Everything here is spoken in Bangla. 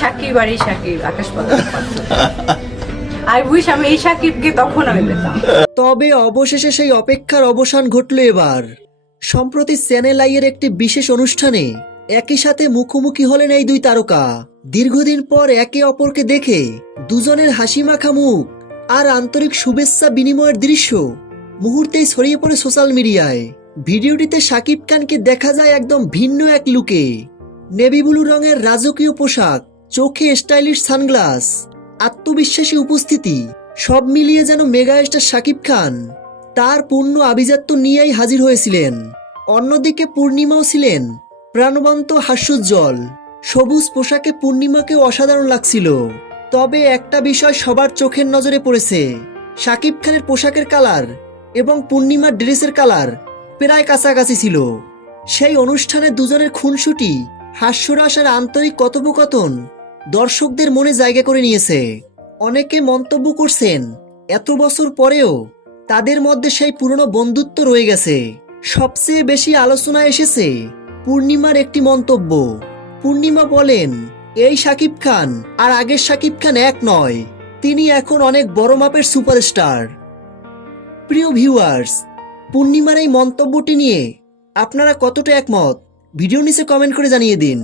সাকিব আর এই সাকিব আকাশ পাতাল পার্থক্য। আই উইশ আমি এই সাকিবকে তখন আমি পেতাম। তবে অবশেষে সেই অপেক্ষার অবসান ঘটল এবার। সম্প্রতি চ্যানেল আইয়ের একটি বিশেষ অনুষ্ঠানে একই সাথে মুখোমুখি হলেন এই দুই তারকা। দীর্ঘদিন পর একে অপরকে দেখে দুজনের হাসিমাখা মুখ আর আন্তরিক শুভেচ্ছা বিনিময়ের দৃশ্য মুহূর্তেই ছড়িয়ে পড়ে সোশ্যাল মিডিয়ায়। ভিডিওটিতে শাকিব খানকে দেখা যায় একদম ভিন্ন এক লুকে। নেভি ব্লু রঙের রাজকীয় পোশাক, চোখে স্টাইলিশ সানগ্লাস, আত্মবিশ্বাসী উপস্থিতি, সব মিলিয়ে যেন মেগা স্টার শাকিব খান তার পূর্ণ আভিজাত্য নিয়েই হাজির হয়েছিলেন। অন্যদিকে পূর্ণিমাও ছিলেন প্রাণবন্ত হাস্যোজ্জ্বল। সবুজ পোশাকে পূর্ণিমাকেও অসাধারণ লাগছিল। তবে একটা বিষয় সবার চোখের নজরে পড়েছে, শাকিব খানের পোশাকের কালার এবং পূর্ণিমার ড্রেসের কালার প্রায় কাছাকাছি ছিল। সেই অনুষ্ঠানে দুজনের খুনসুটি, হাস্যরস আর আন্তরিক কথোপকথন দর্শকদের মনে জায়গা করে নিয়েছে। অনেকে মন্তব্য করছেন এত বছর পরেও তাদের মধ্যে সেই পুরনো বন্ধুত্ব রয়ে গেছে। সবচেয়ে বেশি আলোচনায় এসেছে পূর্ণিমার একটি মন্তব্য। পূর্ণিমা বলেন, এই শাকিব খান আর আগের শাকিব খান এক নয়, তিনি এখন অনেক বড় মাপের সুপারস্টার। প্রিয় ভিউয়ার্স, পূর্ণিমার এই মন্তব্যটি নিয়ে আপনারা কতটা একমত ভিডিও নিচে কমেন্ট করে জানিয়ে দিন।